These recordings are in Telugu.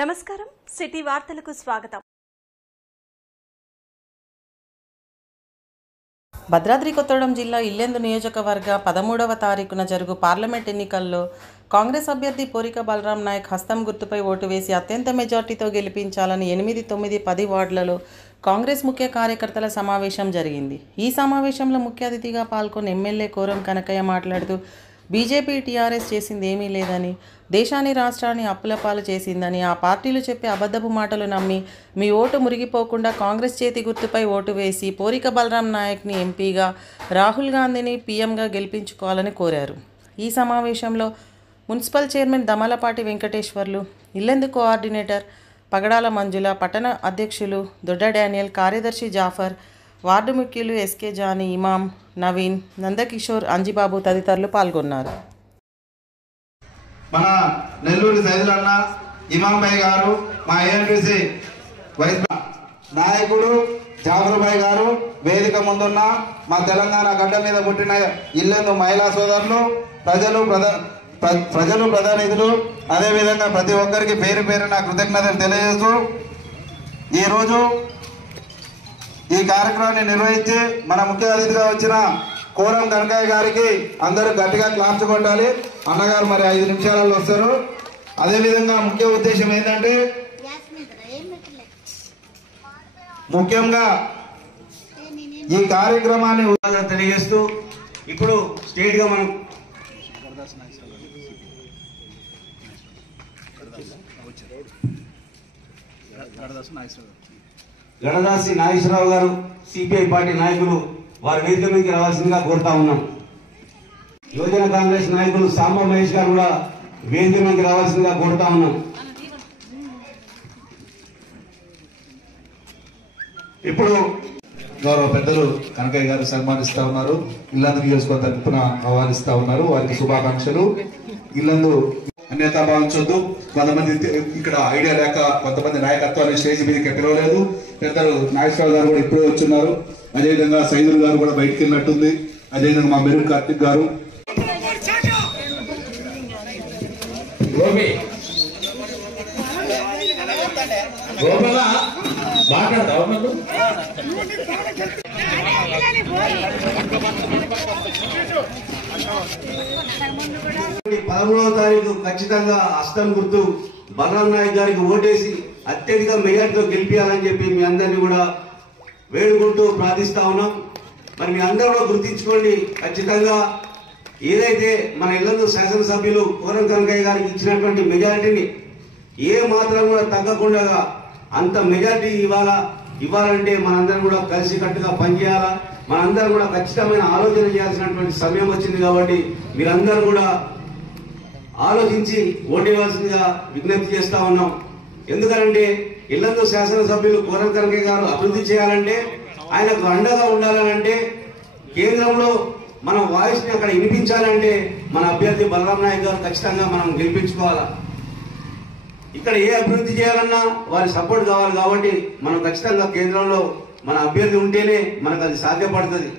నమస్కారం సిటీ వార్తలకు స్వాగతం. భద్రాద్రి కొత్తగూడెం జిల్లా ఇల్లెందు నియోజకవర్గ 13వ తారీఖున జరుగు పార్లమెంట్ ఎన్నికల్లో కాంగ్రెస్ అభ్యర్థి పోరిక బలరాం నాయక్ హస్తం గుర్తుపై ఓటు వేసి అత్యంత మెజార్టీతో గెలిపించాలని 8, 9, 10 వార్డులలో కాంగ్రెస్ ముఖ్య కార్యకర్తల సమావేశం జరిగింది. ఈ సమావేశంలో ముఖ్య అతిథిగా పాల్గొన్న ఎమ్మెల్యే కోరం కనకయ్య మాట్లాడుతూ బీజేపీ టీఆర్ఎస్ చేసింది ఏమీ లేదని, దేశాన్ని రాష్ట్రాన్ని అప్పుల పాలు చేసిందని, ఆ పార్టీలు చెప్పే అబద్ధపు మాటలు నమ్మి మీ ఓటు మురిగిపోకుండా కాంగ్రెస్ చేతి గుర్తుపై ఓటు వేసి పోరిక బలరాం నాయక్ని ఎంపీగా, రాహుల్ గాంధీని పీఎంగా గెలిపించుకోవాలని కోరారు. ఈ సమావేశంలో municipal chairman Damalapati Venkateswarlu, Yellandu coordinator Pagadala Manjula, పట్టణ అధ్యక్షులు దొడ్డ డానియల్, కార్యదర్శి జాఫర్, వార్డు ముఖ్యులు ఎస్కే జానీ, ఇమాం, నవీన్, నందకిషోర్, అంజిబాబు తదితరులు పాల్గొన్నారు. మన నెల్లూరు సైదులన్న ఇమాం భాయ్ గారు, మా ఏఎన్టీసీ వైస్ నాయకుడు జాఫర్ భాయ్ గారు, వేదిక ముందున్న మా తెలంగాణ గడ్డ మీద పుట్టిన ఇల్లెందు మహిళా సోదరులు, ప్రజలు ప్రధానిధులు, అదేవిధంగా ప్రతి ఒక్కరికి పేరు పేరున కృతజ్ఞతలు తెలియజేస్తూ ఈరోజు ఈ కార్యక్రమాన్ని నిర్వహించి మన ముఖ్య అతిథిగా వచ్చిన కోరం కనకయ్య గారికి అందరూ గట్టిగా క్లాప్స్ కొట్టాలి. అన్నగారు మరి 5 నిమిషాలలో వస్తారు. అదేవిధంగా ముఖ్య ఉద్దేశం ఏంటంటే ముఖ్యంగా ఈ కార్యక్రమాన్ని తెలియజేస్తూ ఇప్పుడు స్టేట్ గా మనం గణదాసి నాగేశ్వరరావు గారు, సిపిఐ పార్టీ నాయకులు వారి వేదిక మీదకి రావాల్సిందిగా కోరుతా ఉన్నాం. యువజన కాంగ్రెస్ నాయకులు సాంబ మహేష్ గారు కూడా వేదిక మీదకి రావాల్సిందిగా కోరుతా ఉన్నాం. ఇప్పుడు గౌరవ పెద్దలు కనకయ్య గారు సన్మానిస్తా ఉన్నారు. ఇల్లందు నియోజకవర్గ తరపున ఆహ్వానిస్తా ఉన్నారు. వారికి శుభాకాంక్షలు. ఇల్లందు అన్యతా భావించొద్దు. కొంతమంది ఇక్కడ ఐడియా లేక కొంతమంది నాయకత్వాన్ని స్టేజ్ మీదకి పిలవలేదు. పెద్దలు నాగేశ్వరరావు గారు కూడా ఇప్పుడే వచ్చున్నారు. అదేవిధంగా సైదులు గారు కూడా బయటికి వెళ్ళినట్టుంది. అదేవిధంగా మా మెరుగు కార్తిక్ గారు, ఈ 13వ తారీఖు ఖచ్చితంగా హస్తం గుర్తు బలరాం నాయక్ గారికి ఓటేసి అత్యధిక మెజార్టీతో గెలిపించాలని చెప్పి మీ అందరినీ కూడా వేడుకుంటూ ప్రార్థిస్తా ఉన్నాం. మరి మీ అందరూ కూడా గుర్తించుకోండి. ఖచ్చితంగా ఏదైతే మన ఇల్లందు శాసనసభ్యులు కోరం కనకయ్య గారికి ఇచ్చినటువంటి మెజారిటీని ఏ మాత్రం కూడా తగ్గకుండా అంత మెజారిటీ ఇవ్వాలంటే మనందరం కూడా కలిసికట్టుగా పనిచేయాలా. మనందరం కూడా ఖచ్చితమైన ఆలోచన చేయాల్సినటువంటి సమయం వచ్చింది. కాబట్టి మీరందరూ కూడా ఆలోచించి ఓటేయవలసిందిగా విజ్ఞప్తి చేస్తా ఉన్నాం. ఎందుకంటే ఇల్లందు శాసనసభ్యులు కోరం కనకయ్య గారు అభివృద్ధి చేయాలంటే, ఆయనకు అండగా ఉండాలంటే, కేంద్రంలో మన వాయిస్ ని అక్కడ వినిపించాలంటే మన అభ్యర్థి బలరాం నాయక్ గారు ఖచ్చితంగా మనం గెలిపించుకోవాలా. ఇక్కడ ఏ అభివృద్ధి చేయాలన్నా వారి సపోర్ట్ కావాలి. కాబట్టి మనం ఖచ్చితంగా కేంద్రంలో మన అభ్యర్థి ఉంటేనే మనకు అది సాధ్యపడుతుంది.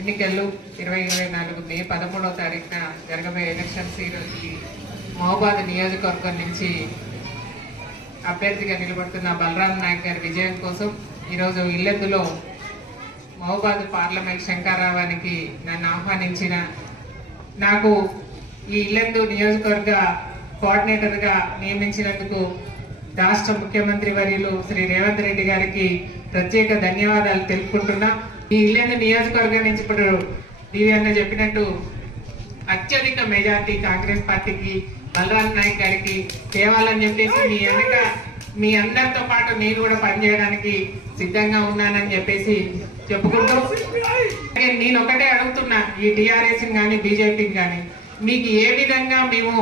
ఎన్నికలు 2024 మే 13వ తారీఖున జరగబోయే ఎలక్షన్స్ ఈరోజు మహబూబాద్ నియోజకవర్గం నుంచి అభ్యర్థిగా నిలబడుతున్న బలరాం నాయక్ గారి విజయం కోసం ఈరోజు ఇల్లెందులో మహబూబాద్ పార్లమెంట్ శంఖారావానికి నన్ను ఆహ్వానించిన, నాకు ఈ ఇల్లెందు నియోజకవర్గ కోఆర్డినేటర్గా నియమించినందుకు రాష్ట్ర ముఖ్యమంత్రి వర్యులు శ్రీ రేవంత్ రెడ్డి గారికి ప్రత్యేక ధన్యవాదాలు తెలుపుకుంటున్నా. ఈ ఇల్లెందు నియోజకవర్గం నుంచి ఇప్పుడు డివి అన్న చెప్పినట్టు అత్యధిక మెజార్టీ కాంగ్రెస్ పార్టీకి బలరాం నాయక్ గారికి తేవాలని చెప్పేసి మీ అందరితో పాటు నేను కూడా పనిచేయడానికి సిద్ధంగా ఉన్నానని చెప్పేసి చెప్పుకుంటూ, నేను ఒకటే అడుగుతున్నా, ఈ టీఆర్ఎస్ కానీ బీజేపీని కానీ మీకు ఏ విధంగా మేము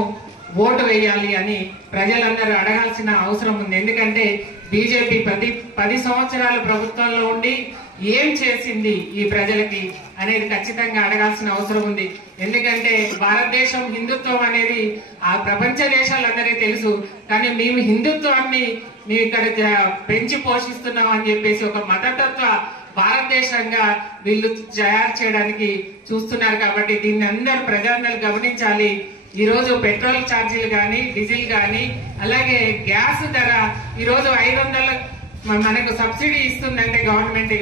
ఓటు వేయాలి అని ప్రజలందరూ అడగాల్సిన అవసరం ఉంది. ఎందుకంటే బీజేపీ 10 సంవత్సరాల ప్రభుత్వంలో ఉండి ఏం చేసింది ఈ ప్రజలకి అనేది ఖచ్చితంగా అడగాల్సిన అవసరం ఉంది. ఎందుకంటే భారతదేశం హిందుత్వం అనేది ఆ ప్రపంచ దేశాలందరికీ తెలుసు. కానీ మేము హిందుత్వాన్ని మేము ఇక్కడ పెంచి పోషిస్తున్నాం అని చెప్పేసి ఒక మతతత్వ భారతదేశంగా వీళ్ళు తయారు చేయడానికి చూస్తున్నారు. కాబట్టి దీన్ని అందరూ ప్రజలందరూ గమనించాలి. ఈరోజు పెట్రోల్ ఛార్జీలు కానీ డీజిల్ కానీ అలాగే గ్యాస్ ధర ఈరోజు 500 మనకు సబ్సిడీ ఇస్తుందంటే గవర్నమెంట్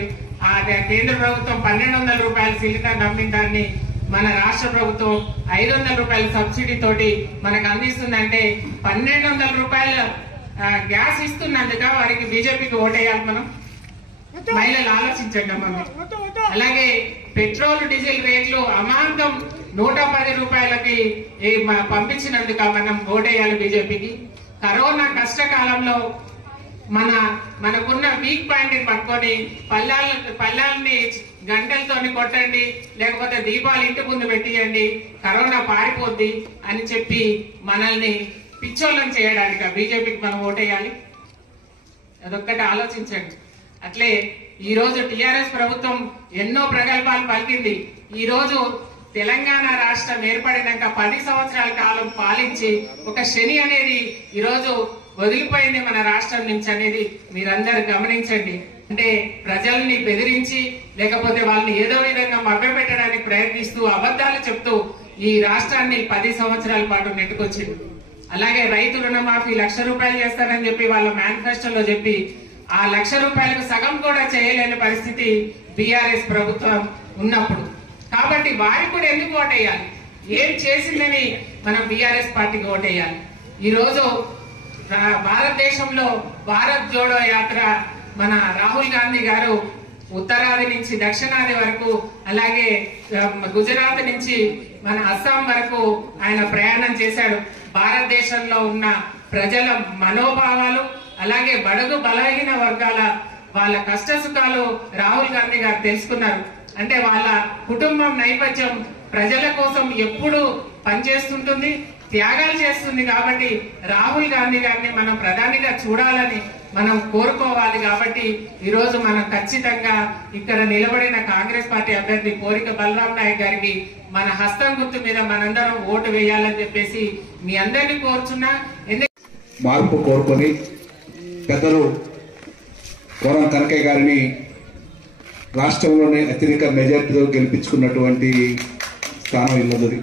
కేంద్ర ప్రభుత్వం 1200 రూపాయల సిలిండర్ నమ్మిన దాన్ని మన రాష్ట్ర ప్రభుత్వం 500 రూపాయల సబ్సిడీ తోటి మనకు అందిస్తుందంటే 1200 రూపాయల గ్యాస్ ఇస్తున్నందుక వారికి బీజేపీకి ఓటేయాలి మనం. మహిళలు ఆలోచించండి అమ్మ. అలాగే పెట్రోల్ డీజిల్ రేట్లు అమాంతం 110 రూపాయలకి పంపించినందుక మనం ఓటేయాలి బీజేపీకి. కరోనా కష్టకాలంలో మనకున్న వీక్ పాయింట్ ని పట్టుకొని పల్లాలని గంటలతోని కొట్టండి, లేకపోతే దీపాలు ఇంటి ముందు పెట్టియండి, కరోనా పారిపోద్ది అని చెప్పి మనల్ని పిచ్చోళ్ళని చేయడానికి బీజేపీకి మనం ఓటేయాలి. అదొక్కటి ఆలోచించండి. అట్లే ఈ రోజు టిఆర్ఎస్ ప్రభుత్వం ఎన్నో ప్రగల్భాలు పలికింది. ఈ రోజు తెలంగాణ రాష్ట్రం ఏర్పడినాక 10 సంవత్సరాల కాలం పాలించి ఒక శని అనేది ఈ రోజు వదిలిపోయింది మన రాష్ట్రం నుంచి అనేది మీరందరూ గమనించండి. అంటే ప్రజల్ని బెదిరించి లేకపోతే వాళ్ళని ఏదో విధంగా మభ్యపెట్టడానికి ప్రయత్నిస్తూ అబద్ధాలు చెప్తూ ఈ రాష్ట్రాన్ని 10 సంవత్సరాల పాటు నెట్టుకొచ్చింది. అలాగే రైతు రుణమాఫీ 1,00,000 రూపాయలు చేస్తారని చెప్పి వాళ్ళ మేనిఫెస్టోలో చెప్పి ఆ 1,00,000 రూపాయలకు సగం కూడా చేయలేని పరిస్థితి బీఆర్ఎస్ ప్రభుత్వం ఉన్నప్పుడు. కాబట్టి వారికి కూడా ఎందుకు ఓటేయాలి? ఏం చేసిందని మనం బీఆర్ఎస్ పార్టీకి ఓటేయాలి. ఈ రోజు భారతదేశంలో భారత్ జోడో యాత్ర మన రాహుల్ గాంధీ గారు ఉత్తరాది నుంచి దక్షిణాది వరకు, అలాగే గుజరాత్ నుంచి మన అస్సాం వరకు ఆయన ప్రయాణం చేశాడు. భారతదేశంలో ఉన్న ప్రజల మనోభావాలు అలాగే బడుగు బలహీన వర్గాల వాళ్ళ కష్ట సుఖాలు రాహుల్ గాంధీ గారు తెలుసుకున్నారు. అంటే వాళ్ళ కుటుంబం నేపథ్యం ప్రజల కోసం ఎప్పుడు పనిచేస్తుంటుంది, త్యాగాలు చేస్తుంది. కాబట్టి రాహుల్ గాంధీ గారిని మనం ప్రధానిగా చూడాలని మనం కోరుకోవాలి. కాబట్టి ఈ రోజు మనం ఖచ్చితంగా ఇక్కడ నిలబడిన కాంగ్రెస్ పార్టీ అభ్యర్థి పోరిక బలరాం నాయక్ గారికి మన హస్తం గుర్తు మీద మనందరం ఓటు వేయాలని చెప్పేసి మీ అందరినీ కోరుచున్నా. మార్పు కోరుకొని పెద్దలు కోరం కనకయ్య గారిని రాష్ట్రంలోనే అత్యధిక మెజార్టీతో గెలిపించుకున్నటువంటి స్థానం ఇల్లదూరి.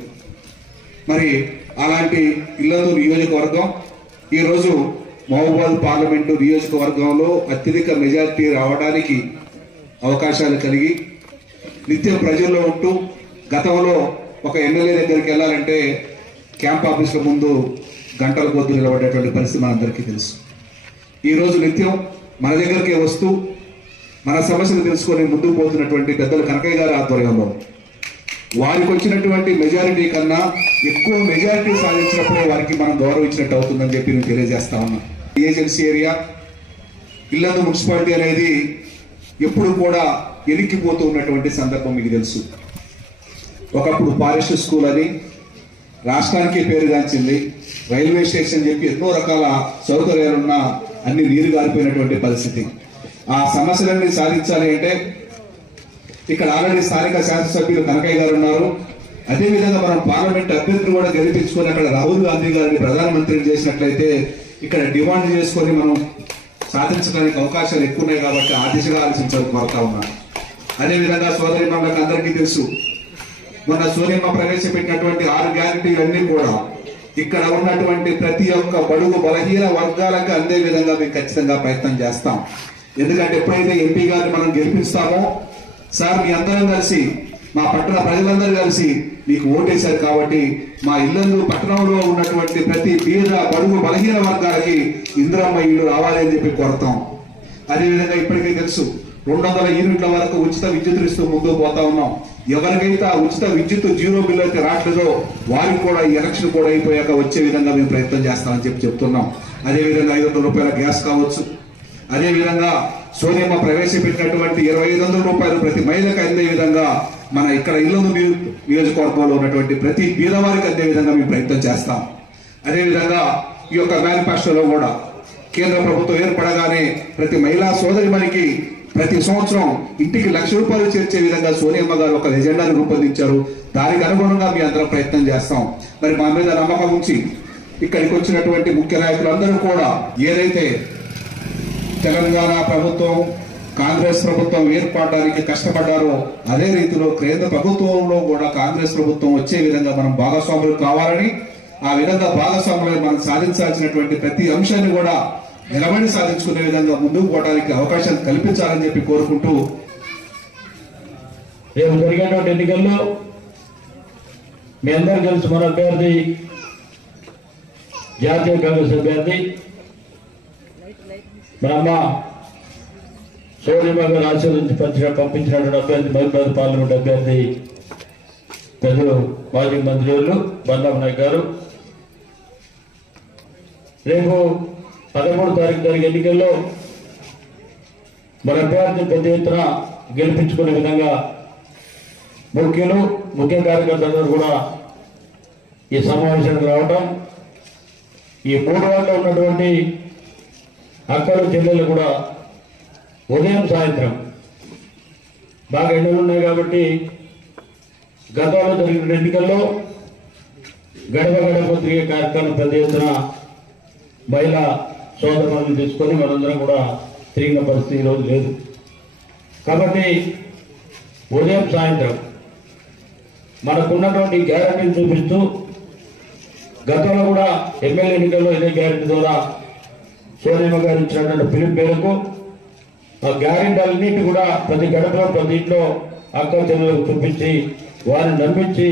మరి అలాంటి ఇల్లదూరు నియోజకవర్గం ఈరోజు మహబూబాబాద్ పార్లమెంటు నియోజకవర్గంలో అత్యధిక మెజార్టీ రావడానికి అవకాశాలు కలిగి నిత్యం ప్రజల్లో ఉంటూ గతంలో ఒక ఎమ్మెల్యే దగ్గరికి వెళ్ళాలంటే క్యాంప్ ఆఫీసుల ముందు గంటల కొద్ది నిలబడేటువంటి పరిస్థితి మనందరికీ తెలుసు. ఈరోజు నిత్యం మన దగ్గరికే వస్తూ మన సమస్యలు తెలుసుకొని ముందుకు పోతున్నటువంటి పెద్దలు కనకయ్య గారి ఆధ్వర్యంలో వారికి వచ్చినటువంటి మెజారిటీ కన్నా ఎక్కువ మెజారిటీ సాధించినప్పుడే వారికి మనం గౌరవించినట్టు అవుతుందని చెప్పి నేను తెలియజేస్తా ఉన్నా. ఏజెన్సీ ఏరియా ఇల్లందు మున్సిపాలిటీ అనేది ఎప్పుడు కూడా ఎలిక్కిపోతూ ఉన్నటువంటి సందర్భం మీకు తెలుసు. ఒకప్పుడు ఫారెస్ట్ స్కూల్ అని రాష్ట్రానికి పేరుగాంచింది, రైల్వే స్టేషన్ చెప్పి ఎన్నో రకాల సౌకర్యాలున్న అన్ని నీరు గారిపోయినటువంటి పరిస్థితి. ఆ సమస్యలన్నీ సాధించాలి అంటే ఇక్కడ ఆల్రెడీ స్థానిక శాసనసభ్యులు కనకయ్య గారు ఉన్నారు. అదేవిధంగా మనం పార్లమెంట్ అభ్యర్థులు కూడా గెలిపించుకొని అక్కడ రాహుల్ గాంధీ గారిని ప్రధానమంత్రిని చేసినట్లయితే ఇక్కడ డిమాండ్ చేసుకొని మనం సాధించడానికి అవకాశాలు ఎక్కువ ఉన్నాయి. కాబట్టి ఆ దిశగా ఆలోచించాలని కోరుతా ఉన్నాను. అదేవిధంగా సోదరి మనకు అందరికీ తెలుసు, మొన్న సోనియమ్మ ప్రవేశపెట్టినటువంటి 6 గ్యారెంటీలన్నీ కూడా ఇక్కడ ఉన్నటువంటి ప్రతి ఒక్క బడుగు బలహీన వర్గాలకు అందే విధంగా మేము ఖచ్చితంగా ప్రయత్నం చేస్తాం. ఎందుకంటే ఎప్పుడైతే ఎంపీ గారిని మనం గెలిపిస్తామో, సార్ మీ అందరం కలిసి మా పట్టణ ప్రజలందరూ కలిసి మీకు ఓటేశారు కాబట్టి మా ఇల్లందు పట్టణంలో ఉన్నటువంటి ప్రతి పేద బడుగు బలహీన వర్గాలకి ఇందిరమ్మ ఇల్లు రావాలి అని చెప్పి కోరుతాం. అదేవిధంగా ఇప్పటికే తెలుసు 200 యూనిట్ల వరకు ఉచిత విద్యుత్ ఇస్తూ ముందుకు పోతా ఉన్నాం. ఎవరికైతే ఆ ఉచిత విద్యుత్ 0 బిల్లు అయితే రావట్లేదో వారికి కూడా ఈ ఎలక్షన్ కూడా అయిపోయాక వచ్చే విధంగా మేము ప్రయత్నం చేస్తామని చెప్తున్నాం. అదేవిధంగా 500 రూపాయల గ్యాస్ కావచ్చు. అదేవిధంగా సోనియమ్మ ప్రవేశపెట్టినటువంటి 2,500 రూపాయలు ప్రతి మహిళకు అందే విధంగా మన ఇక్కడ ఇల్లందు నియోజకవర్గంలో ఉన్నటువంటి ప్రతి పేదవారికి అందే విధంగా మేము ప్రయత్నం చేస్తాం. అదేవిధంగా ఈ యొక్క మేనిఫెస్టోలో కూడా కేంద్ర ప్రభుత్వం ఏర్పడగానే ప్రతి మహిళా సోదరిమణికి ప్రతి సంవత్సరం ఇంటికి 1,00,000 రూపాయలు చేర్చే విధంగా సోనియమ్మ గారు ఒక ఎజెండాను రూపొందించారు. దానికి అనుగుణంగా మీ అందరం ప్రయత్నం చేస్తాం. మరి మా మీద నమ్మకం ఉంచి ఇక్కడికి వచ్చినటువంటి ముఖ్య నాయకులందరూ కూడా ఏదైతే తెలంగాణ ప్రభుత్వం కాంగ్రెస్ ప్రభుత్వం ఏర్పడడానికి కష్టపడ్డారో అదే రీతిలో కేంద్ర ప్రభుత్వంలో కూడా కాంగ్రెస్ ప్రభుత్వం వచ్చే విధంగా మనం భాగస్వాములు కావాలని ఆ విధంగా భాగస్వాములై మనం సాధించాల్సినటువంటి ప్రతి అంశాన్ని కూడా నిలబడి సాధించుకునే విధంగా ముందుకు పోవడానికి అవకాశాలు కల్పించాలని చెప్పి కోరుకుంటూ రేపు జరిగేటువంటి ఎన్నికల్లో మీ అందరూ తెలుసు, మన అభ్యర్థి జాతీయ కాంగ్రెస్ అభ్యర్థి మన అమ్మ సోనియా గారు ఆశీర్వదించి పంపించినటువంటి అభ్యర్థి మహబూబాబాద్ పార్లమెంట్ అభ్యర్థి పెద్దలు మాజీ మంత్రివర్యులు బండారు నాయక్ గారు. రేపు 13వ తారీఖు జరిగే ఎన్నికల్లో మన అభ్యర్థిని పెద్ద ఎత్తున గెలిపించుకునే విధంగా ముఖ్య కార్యకర్తలందరూ కూడా ఈ సమావేశానికి రావటం, ఈ 3 వార్డులో ఉన్నటువంటి అక్కలు చెల్లెళ్ళు కూడా ఉదయం సాయంత్రం బాగా ఎండలు ఉన్నాయి కాబట్టి గతంలో జరిగిన ఎన్నికల్లో గడప గడప తిరిగే కార్యక్రమం పెద్ద ఎత్తున మహిళా సోదరులను తీసుకొని మనందరం కూడా తిరిగిన పరిస్థితి ఈరోజు లేదు. కాబట్టి ఉదయం సాయంత్రం మనకున్నటువంటి గ్యారంటీని చూపిస్తూ గతంలో కూడా ఎమ్మెల్యే ఎన్నికల్లో ఇదే గ్యారంటీ ద్వారా సోనియా గారు ఇచ్చినటువంటి పిలుపు మేరకు ఆ గ్యారంటీలన్నింటి కూడా ప్రతి గడపలో ప్రతి ఇంట్లో అక్క చెల్లెలకు చూపించి వారిని నమ్మించి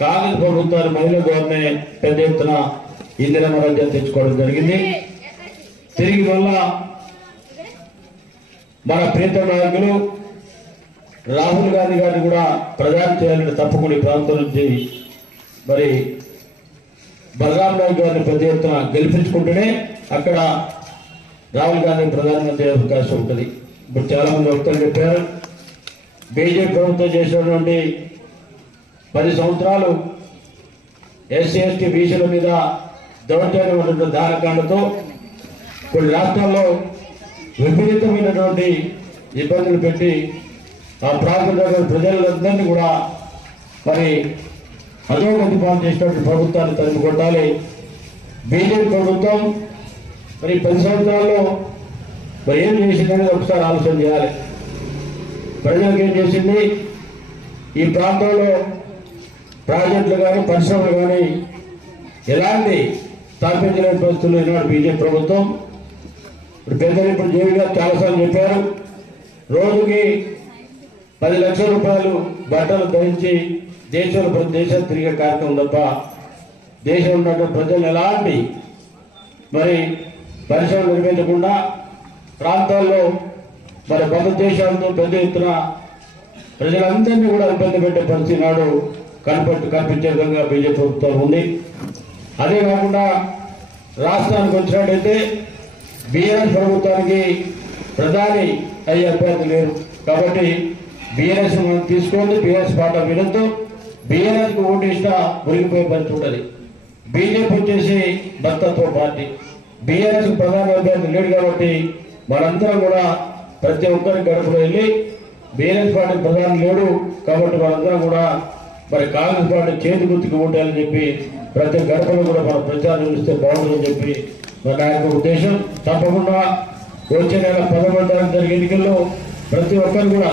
కాంగ్రెస్ ప్రభుత్వాన్ని మహిళల ద్వారానే పెద్ద ఎత్తున ఇందిరమ్మ రాజ్యం తెచ్చుకోవడం జరిగింది. తిరిగి మళ్ళా మన ప్రీతం నాయకులు రాహుల్ గాంధీ గారిని కూడా ప్రధాని చేయాలని తప్పకుండా ఈ ప్రాంతం నుంచి మరి బలరాం నాయక్ గారిని పెద్ద ఎత్తున గెలిపించుకుంటేనే అక్కడ రాహుల్ గాంధీ ప్రధానమంత్రి అయ్యే అవకాశం ఉంటుంది. ఇప్పుడు చాలా మంది వక్తలు చెప్పారు, బీజేపీ ప్రభుత్వం చేసినటువంటి 10 సంవత్సరాలు ఎస్సీ ఎస్టీ బీసీల మీద దౌర్జన్యమైనటువంటి దానకాండతో కొన్ని రాష్ట్రాల్లో విపరీతమైనటువంటి ఇబ్బందులు పెట్టి ఆ ప్రాంతంలో ప్రజలందరినీ కూడా మరి అధోగతి పాలు చేసినటువంటి ప్రభుత్వాన్ని తరిమి కొట్టాలి. బీజేపీ ప్రభుత్వం మరి 10 సంవత్సరాల్లో మరి ఏం చేసిందని ఒకసారి ఆలోచన చేయాలి. ప్రజలకు ఏం చేసింది, ఈ ప్రాంతంలో ప్రాజెక్టులు కానీ పరిశ్రమలు కానీ ఎలాంటి స్థాపించలేని పరిస్థితుల్లో ఈనాడు బీజేపీ ప్రభుత్వం. ఇప్పుడు పెద్దలు ఇప్పుడు జేవీ గారు చాలాసార్లు చెప్పారు, రోజుకి 10 లక్షల రూపాయలు బట్టలు ధరించి దేశంలో ప్రతి దేశాలు తిరిగే కార్యక్రమం తప్ప దేశంలో ఉన్నటువంటి ప్రజలు ఎలాంటి మరి పరిశ్రమలు నిర్మించకుండా ప్రాంతాల్లో మరి బహు దేశాలతో పెద్ద ఎత్తున ప్రజలందరినీ కూడా ఇబ్బంది పెట్టే పరిస్థితి నాడు కనిపించే విధంగా బీజేపీ ప్రభుత్వం ఉంది. అదే కాకుండా రాష్ట్రానికి వచ్చినట్టయితే బీఆర్ఎస్ ప్రభుత్వానికి ప్రధాని అయ్యే అభ్యర్థి లేరు కాబట్టి బీఆర్ఎస్ మనం తీసుకోండి, బీఆర్ఎస్ పాట వినొద్దు. బీఆర్ఎస్కి ఓటు ఇచ్చినా మురిగిపోయే పరిస్థితి ఉంటుంది. బీజేపీ వచ్చేసి భర్తత్వ పార్టీ, బీఆర్ఎస్ ప్రధాన అభ్యర్థి లేడు కాబట్టి మనందరం కూడా ప్రతి ఒక్కరి గడపలో వెళ్ళి బీఆర్ఎస్ పార్టీ ప్రధాని లేడు కాబట్టి మనందరం కూడా మరి కాంగ్రెస్ పార్టీ చేతి గుర్తుకు ఓటేయాలని చెప్పి ప్రతి గడపలో కూడా మన ప్రచారం ఇస్తే బాగుంటుందని చెప్పి మన నాయకుల ఉద్దేశం. తప్పకుండా వచ్చే నెల 11వ తారీఖు జరిగే ఎన్నికల్లో ప్రతి ఒక్కరు కూడా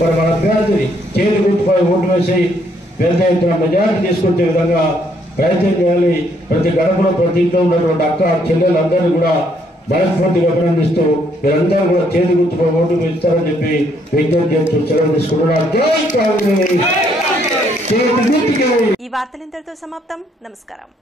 మరి మన అభ్యర్థిని చేతి గుర్తుపై ఓటు వేసి పెద్ద ఎత్తున మెజారిటీ తీసుకొచ్చే విధంగా ప్రయత్నం చేయాలి. ప్రతి గడపలో ప్రతి ఇంట్లో ఉన్నటువంటి అక్క చెల్లెలందరినీ కూడా మనస్ఫూర్తిగా అభినందిస్తూ మీరందరూ కూడా చేతి గుర్తుపై ఓటు వేస్తారని చెప్పి విజ్ఞప్తి చేస్తూ సెలవు తీసుకుంటున్నారు. జై కాంగ్రెస్. ఈ వార్తలు ఇంతటితో సమాప్తం. నమస్కారం.